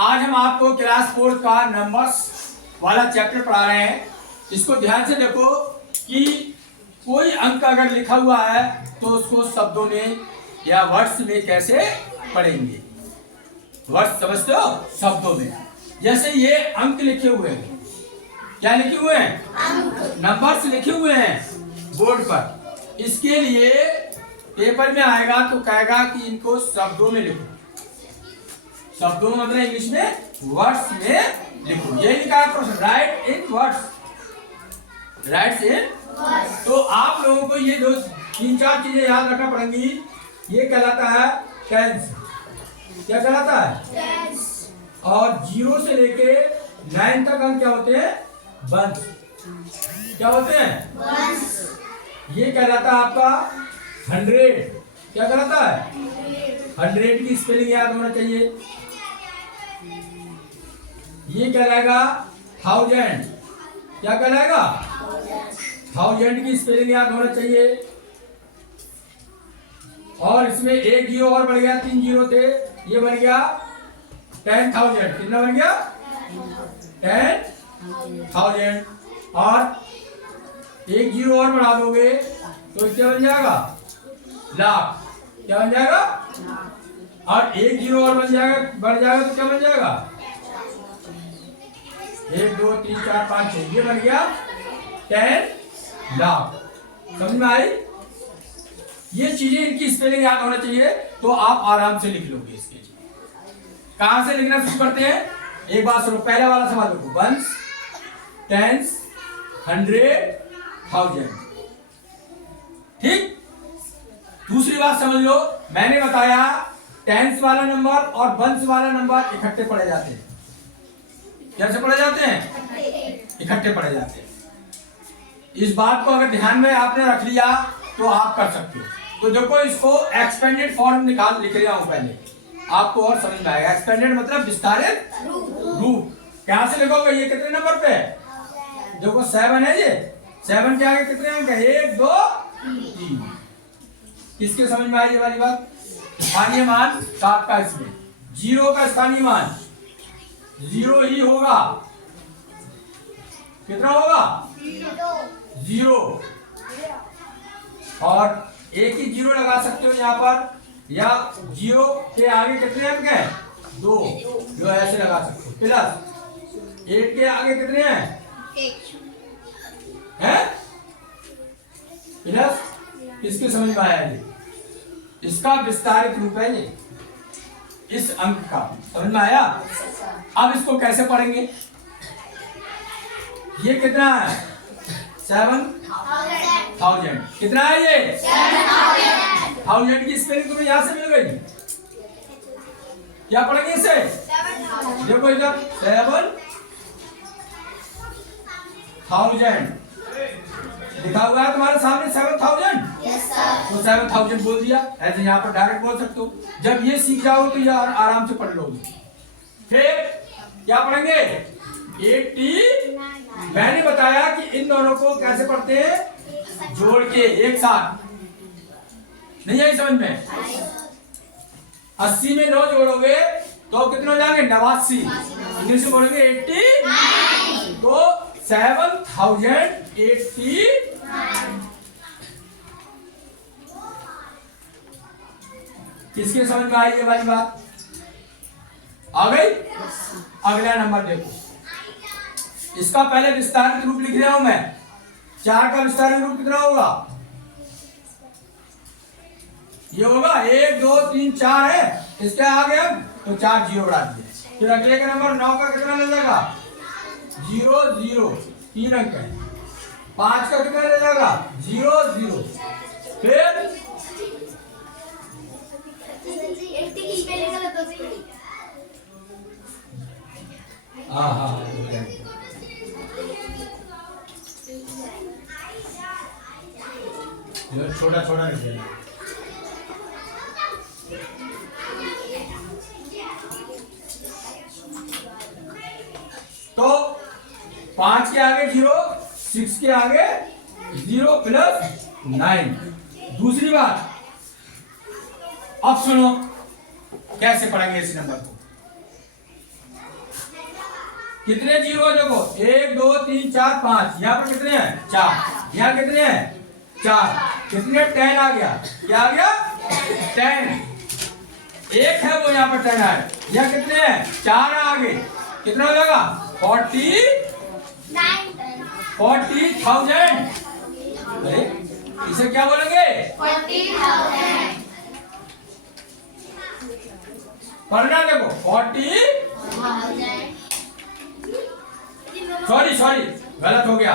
आज हम आपको क्लास 4 का नंबर्स वाला चैप्टर पढ़ा रहे हैं। इसको ध्यान से देखो कि कोई अंक अगर लिखा हुआ है तो उसको शब्दों में या वर्ड्स में कैसे पढ़ेंगे। वर्ड्स समझते हो, शब्दों में। जैसे ये अंक लिखे हुए हैं, क्या लिखे हुए हैं? नंबर्स लिखे हुए हैं बोर्ड पर। इसके लिए पेपर में आएगा तो कहेगा कि इनको शब्दों में लिखो। शब्दों में मतलब इंग्लिश में वर्ड्स में लिखो। ये लिखा है प्रश्न, राइट इन वर्ड्स। राइट इन। तो आप लोगों को ये दो तीन चार चीजें याद रखना पड़ेंगी। ये कहलाता है टेंस। क्या कहलाता है? और 0 से लेके 9 तक अंक क्या होते हैं? वंस। क्या होते हैं? ये कहलाता है आपका 100। क्या कहलाता है? 100 की स्पेलिंग याद होना चाहिए। ये कहलाएगा 1000। क्या कहलाएगा? 1000 की स्पेलिंग याद होना चाहिए। और इसमें एक 0 और बढ़ गया, 3 0 थे, ये बन गया 10,000। कितना बन गया? 10,000। और एक 0 और बढ़ा दोगे तो क्या बन जाएगा? लाख। क्या बन जाएगा? और एक 0 और बन जाएगा, बढ़ जाएगा तो क्या बन जाएगा? 1 2 3 4 5 6, ये बन गया 10 लाख। समझ में आई? ये चीजें इनकी स्पेलिंग याद होना चाहिए तो आप आराम से लिख लोगे। इसके कहां से लिखना शुरू करते हैं? एक बात सुनो, पहला वाला सवाल देखो। Ones, tens, 100, 1000। ठीक। दूसरी बात समझ लो, मैंने बताया टेंस वाला नंबर और वंस वाला नंबर इकट्ठे पढ़े जाते हैं। कैसे पढ़े जाते हैं? इकट्ठे पढ़े जाते हैं। इस बात को अगर ध्यान में आपने रख लिया तो आप कर सकते हो। तो देखो, इसको एक्सपेंडेड फॉर्म निकाल लिख रहा हूं पहले, आपको और समझ में आएगा। एक्सपेंडेड मतलब विस्तारित रूप। क्या से लिखोगे? ये कितने नंबर पे है? देखो 7 है। ये 7 के आगे कितने अंक है? 1 2 3। किसके समझ में आई ये वाली बात? स्थानीय मान 7 का, इसमें 0 का स्थानीय मान 0 ही होगा। कितना होगा? 0। और एक ही 0 लगा सकते हो यहाँ पर, या 0 के आगे कितने अंक हैं? 2, जो ऐसे लगा सकते हो। प्लस 8 के आगे कितने हैं? 1 है। प्लस किसके समझ में आया? ये इसका विस्तारित रूप है ये, इस अंक का। समझ में आया? अब इसको कैसे पढ़ेंगे? ये कितना है? 7,000। कितना है ये? 1000 की स्पेलिंग तुम्हें यहां से मिल गई। क्या पढ़ेंगे इसे? देखो इधर 7,000 लिखा हुआ है तुम्हारे सामने। 7,000। तो 7,000 बोल दिया। ऐसे यहाँ पर डायरेक्ट बोल सकते हो। जब ये सीख जाओगे तो ये आराम से पढ़ लोगे। फिर क्या पढ़ेंगे? 80। मैंने बताया कि इन दोनों को कैसे पढ़ते हैं? जोड़ के एक साथ। नहीं आई समझ में? 80 में 9 जोड़ोगे तो कितने हो जाएंगे? 89। इंग्लिश में बोलेंगे 80। तो 7,080। किसके समझ में आई ये वाली बात? आ गई? अगला नंबर देखो। इसका पहले विस्तारित रूप लिख रहा हूं मैं। 4 का विस्तारित रूप कितना होगा? ये होगा 1 2 3 4 है। इसके आगे हम तो 4 0 बढ़ा दिए। फिर अगले का नंबर 9 का कितना ले जाएगा? 0 0, 3 अंक है। 5 का कितना ले जाएगा? 0 0। फिर छोटा छोटा लिख देना। तो 5 के आगे 0, 6 के आगे 0 प्लस 9। दूसरी बात, अब सुनो कैसे पढ़ेंगे इस नंबर को। कितने जीरो है देखो, 1 2 3 4 5, यहाँ पर कितने हैं 4, यहाँ कितने हैं 4, कितने 10 आ गया, क्या आ गया 10, एक है वो यहाँ पर 10 है, यहाँ कितने हैं 4 है आगे, कितना हो जाएगा 40,000। अरे इसे क्या बोलेंगे 40,000। पढ़ना देखो 40, सॉरी गलत हो गया,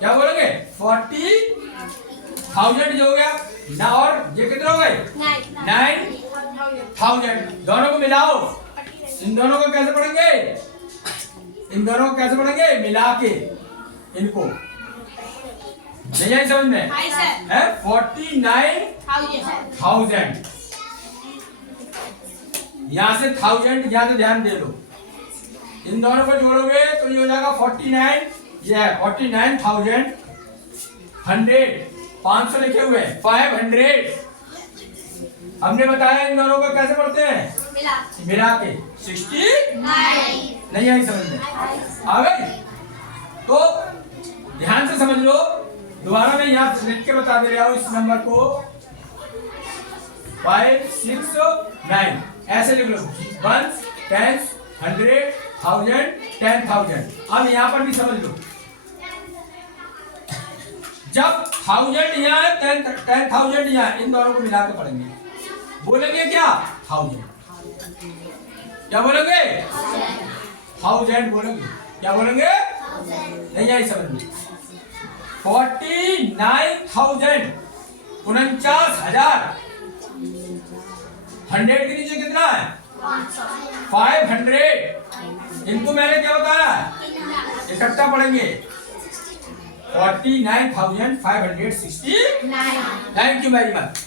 क्या बोलेंगे 40,000 जो हो गया ना, और ये कितने हो गए 9,000। दोनों को मिलाओ, इन दोनों को कैसे पढ़ेंगे, इन दोनों को कैसे पढ़ेंगे मिला के, इनको नहीं आई समझ में है 49,000, यहां से 1000, यहां से ध्यान दे लो, इन दोनों को जोड़ोगे तो ये हो जाएगा 49, ये है 49,100, 500 लिखे हुए 500। हमने बताया इन दोनों को कैसे पढ़ते हैं मिला के 60, नहीं आई समझ में आ गई, तो ध्यान से समझ लो, दोबारा मैं यहाँ लिख के बता दे रहा हूँ इस नंबर को 5 6 9 ऐसे लिख लो, 1 10 100 1000 10,000। अब यहाँ पर भी समझ लो, जब 1000 यहाँ है 10,000 यहाँ, इन दोनों को मिला के पढ़ेंगे, बोलेंगे क्या 1000, क्या बोलेंगे 1000 बोलेंगे, क्या बोलेंगे नहीं आई समझ में 49,000, 49,000, 100 के नीचे कितना है 500, इनको मैंने क्या बताया इकट्ठा पढ़ेंगे 49,560। Thank you very much.